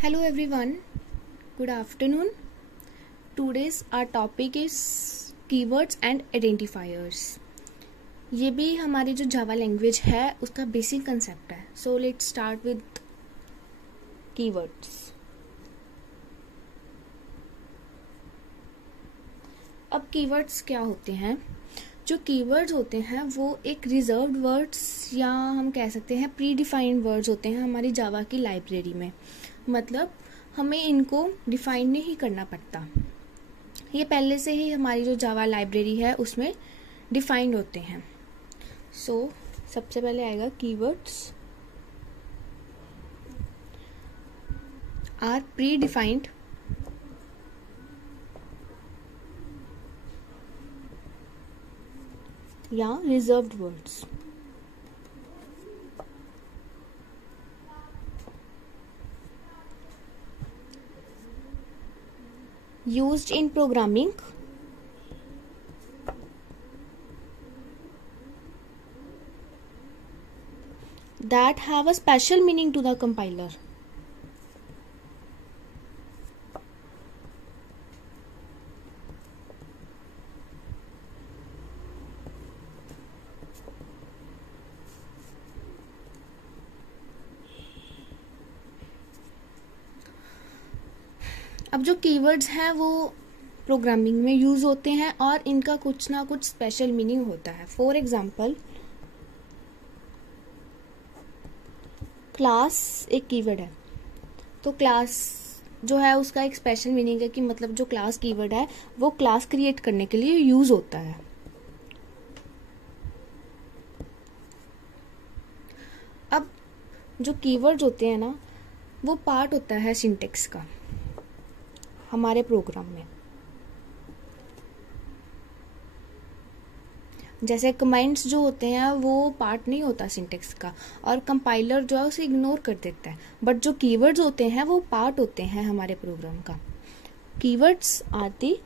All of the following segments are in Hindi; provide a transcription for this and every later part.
Hello everyone, good afternoon. Today's our topic is keywords and identifiers. ये भी हमारी जो जावा लैंग्वेज है उसका बेसिक कंसेप्ट है. So let's start with keywords. अब कीवर्ड्स क्या होते हैं? जो कीवर्ड्स होते हैं वो एक रिजर्व्ड वर्ड्स या हम कह सकते हैं प्री डिफाइंड वर्ड्स होते हैं हमारी जावा की लाइब्रेरी में. मतलब हमें इनको डिफाइन नहीं करना पड़ता, ये पहले से ही हमारी जो जावा लाइब्रेरी है उसमें डिफाइंड होते हैं. सो सबसे पहले आएगा कीवर्ड्स आर प्री डिफाइंड या reserved words. Used in programming that have a special meaning to the compiler. अब जो कीवर्ड्स हैं वो प्रोग्रामिंग में यूज होते हैं और इनका कुछ ना कुछ स्पेशल मीनिंग होता है. फॉर एग्जांपल क्लास एक कीवर्ड है, तो क्लास जो है उसका एक स्पेशल मीनिंग है कि मतलब जो क्लास कीवर्ड है वो क्लास क्रिएट करने के लिए यूज होता है. अब जो कीवर्ड्स होते हैं ना वो पार्ट होता है सिंटेक्स का हमारे प्रोग्राम में. जैसे कमेंट्स जो होते हैं वो पार्ट नहीं होता सिंटेक्स का और कंपाइलर जो है उसे इग्नोर कर देता है, बट जो कीवर्ड्स होते हैं वो पार्ट होते हैं हमारे प्रोग्राम का. Keywords are the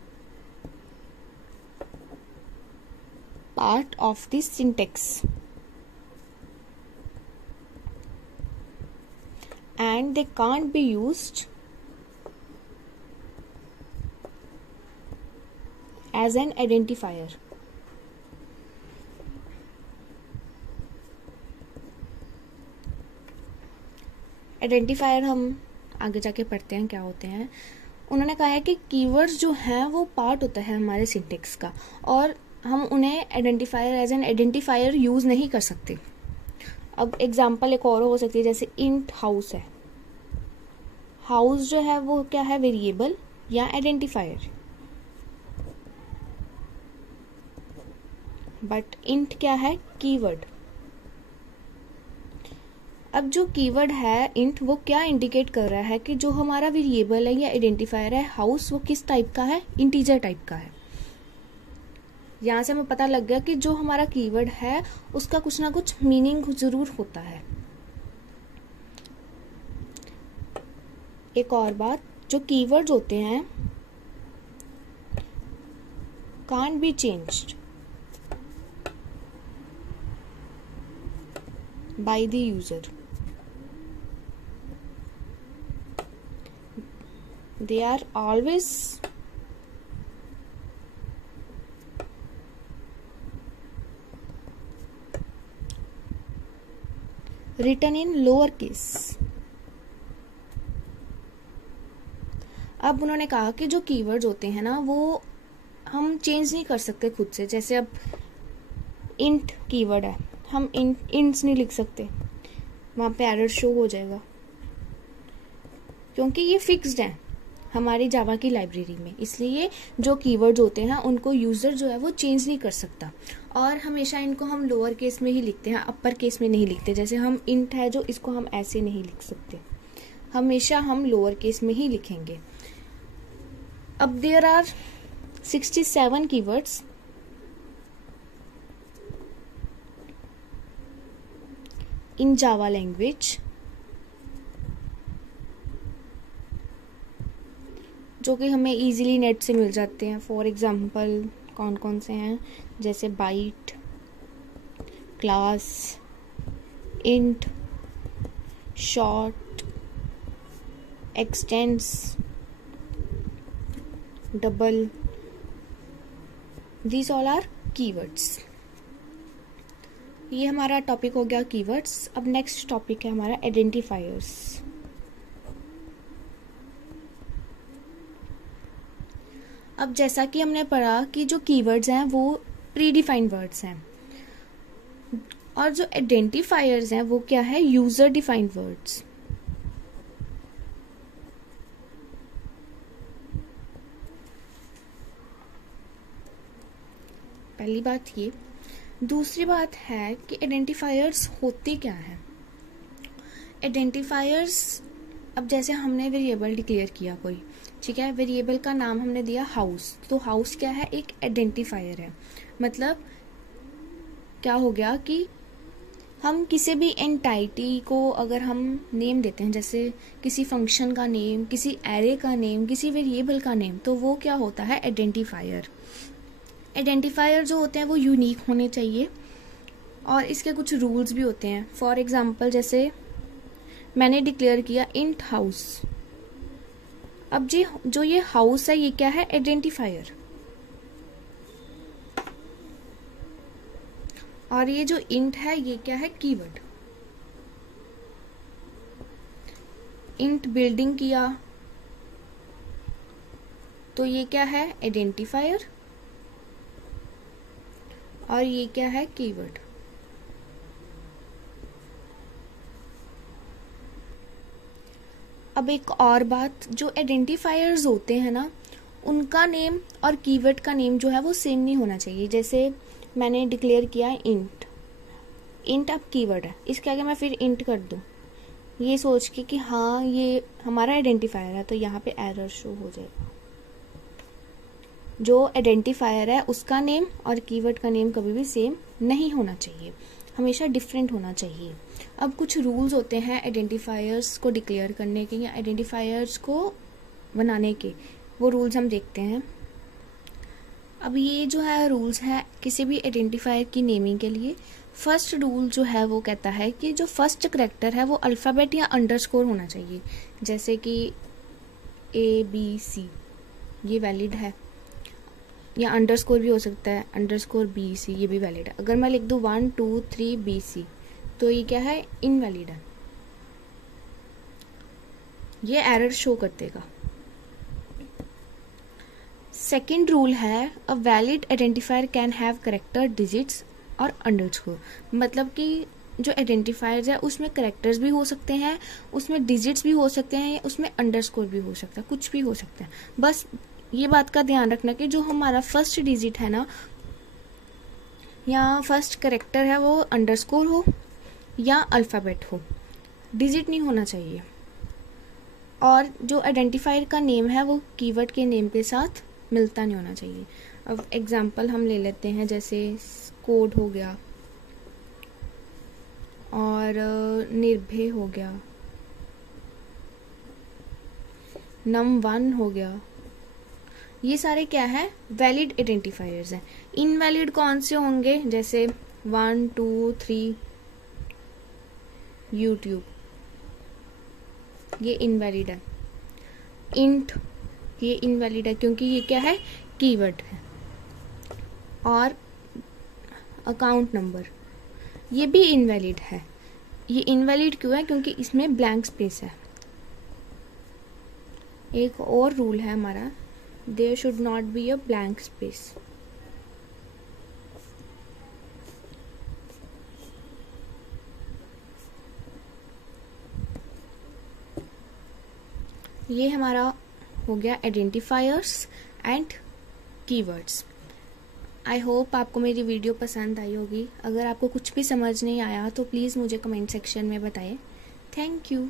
part of the syntax and they can't be used as an identifier. Identifier हम आगे जाके पढ़ते हैं क्या होते हैं. उन्होंने कहा है कि कीवर्ड्स जो हैं वो पार्ट होता है हमारे सिंटेक्स का और हम उन्हें identifier as an identifier use नहीं कर सकते. अब एग्जांपल एक और हो सकती है, जैसे इंट हाउस है. हाउस जो है वो क्या है, वेरिएबल या आइडेंटिफायर, बट इंट क्या है, कीवर्ड. अब जो कीवर्ड है इंट वो क्या इंडिकेट कर रहा है कि जो हमारा वेरिएबल है या आइडेंटिफायर है हाउस वो किस टाइप का है, इंटीजर टाइप का है. यहां से हमें पता लग गया कि जो हमारा कीवर्ड है उसका कुछ ना कुछ मीनिंग जरूर होता है. एक और बात, जो कीवर्ड्स होते हैं can't be changed by the user. They are always written in lower case. अब उन्होंने कहा कि जो कीवर्ड्स होते हैं ना वो हम चेंज नहीं कर सकते खुद से. जैसे अब इंट कीवर्ड है, हम इंट्स नहीं लिख सकते, वहां पे एरर शो हो जाएगा क्योंकि ये फिक्स्ड है हमारी जावा की लाइब्रेरी में. इसलिए जो कीवर्ड्स होते हैं उनको यूजर जो है वो चेंज नहीं कर सकता और हमेशा इनको हम लोअर केस में ही लिखते हैं, अपर केस में नहीं लिखते. जैसे हम इंट है जो इसको हम ऐसे नहीं लिख सकते, हमेशा हम लोअर केस में ही लिखेंगे. अब there are 67 keywords in Java language जो कि हमें इजीली नेट से मिल जाते हैं. फॉर एग्जांपल कौन कौन से हैं, जैसे byte, class, int, short, extends, double, these all are keywords. ये हमारा टॉपिक हो गया कीवर्ड्स. अब नेक्स्ट टॉपिक है हमारा आइडेंटिफायर्स. अब जैसा कि हमने पढ़ा कि जो कीवर्ड्स हैं वो प्री डिफाइंड वर्ड्स हैं और जो आइडेंटिफायर्स हैं वो क्या है, यूजर डिफाइंड वर्ड्स. पहली बात ये. दूसरी बात है कि आइडेंटिफायर्स होते क्या हैं. आइडेंटिफायर्स, अब जैसे हमने वेरिएबल डिक्लेयर किया कोई, ठीक है, वेरिएबल का नाम हमने दिया हाउस, तो हाउस क्या है, एक आइडेंटिफायर है. मतलब क्या हो गया कि हम किसी भी एंटाइटी को अगर हम नेम देते हैं, जैसे किसी फंक्शन का नेम, किसी एरे का नेम, किसी वेरिएबल का नेम, तो वो क्या होता है, आइडेंटिफायर. आइडेंटिफायर जो होते हैं वो यूनिक होने चाहिए और इसके कुछ रूल्स भी होते हैं. फॉर एग्जांपल जैसे मैंने डिक्लेयर किया इंट हाउस. अब जी जो ये हाउस है ये क्या है, आइडेंटिफायर. और ये जो इंट है ये क्या है, कीवर्ड. इंट बिल्डिंग किया तो ये क्या है, आइडेंटिफायर, और ये क्या है, कीवर्ड. अब एक और बात, जो आइडेंटिफायर्स होते हैं ना, उनका नेम और कीवर्ड का नेम जो है वो सेम नहीं होना चाहिए. जैसे मैंने डिक्लेयर किया इंट, इंट अब कीवर्ड है, इसके आगे मैं फिर इंट कर दूं ये सोच के कि हाँ ये हमारा आइडेंटिफायर है, तो यहाँ पे एरर शो हो जाएगा. जो आइडेंटिफायर है उसका नेम और कीवर्ड का नेम कभी भी सेम नहीं होना चाहिए, हमेशा डिफरेंट होना चाहिए. अब कुछ रूल्स होते हैं आइडेंटिफायर्स को डिक्लेयर करने के या आइडेंटिफायर्स को बनाने के, वो रूल्स हम देखते हैं. अब ये जो है रूल्स है किसी भी आइडेंटिफायर की नेमिंग के लिए. फर्स्ट रूल जो है वो कहता है कि जो फर्स्ट करैक्टर है वो अल्फ़ाबेट या अंडरस्कोर होना चाहिए. जैसे कि ABC, ये वैलिड है, या अंडरस्कोर भी हो सकता है, अंडरस्कोर BC, ये भी वैलिड है. अगर मैं लिख दूँ 1 2 3 BC तो ये क्या है, इनवैलिड है, ये एरर शो कर देगा. सेकेंड रूल है a valid identifier can have character, digits और अंडरस्कोर. मतलब कि जो आइडेंटिफायर्स है उसमें करेक्टर्स भी हो सकते हैं, उसमें डिजिट्स भी हो सकते हैं, उसमें अंडरस्कोर भी हो सकता है, कुछ भी हो सकता है. बस ये बात का ध्यान रखना कि जो हमारा फर्स्ट डिजिट है ना या फर्स्ट करेक्टर है वो अंडरस्कोर हो या अल्फ़ाबेट हो, डिजिट नहीं होना चाहिए. और जो आइडेंटिफायर का नेम है वो कीवर्ड के नेम के साथ मिलता नहीं होना चाहिए. अब एग्जांपल हम ले लेते हैं, जैसे कोड हो गया और निर्भय हो गया, num1 हो गया, ये सारे क्या है, वैलिड आइडेंटिफायर्स हैं. इनवैलिड कौन से होंगे, जैसे 1 2 3 यूट्यूब, ये इनवैलिड है. इंट, ये इनवैलिड है क्योंकि ये क्या है, कीवर्ड है. और अकाउंट नंबर, ये भी इनवैलिड है. ये इनवैलिड क्यों है, क्योंकि इसमें ब्लैंक स्पेस है. एक और रूल है हमारा, there should not be a blank space. ये हमारा हो गया identifiers and keywords. I hope आपको मेरी वीडियो पसंद आई होगी. अगर आपको कुछ भी समझ नहीं आया तो प्लीज़ मुझे कमेंट सेक्शन में बताएं. Thank you.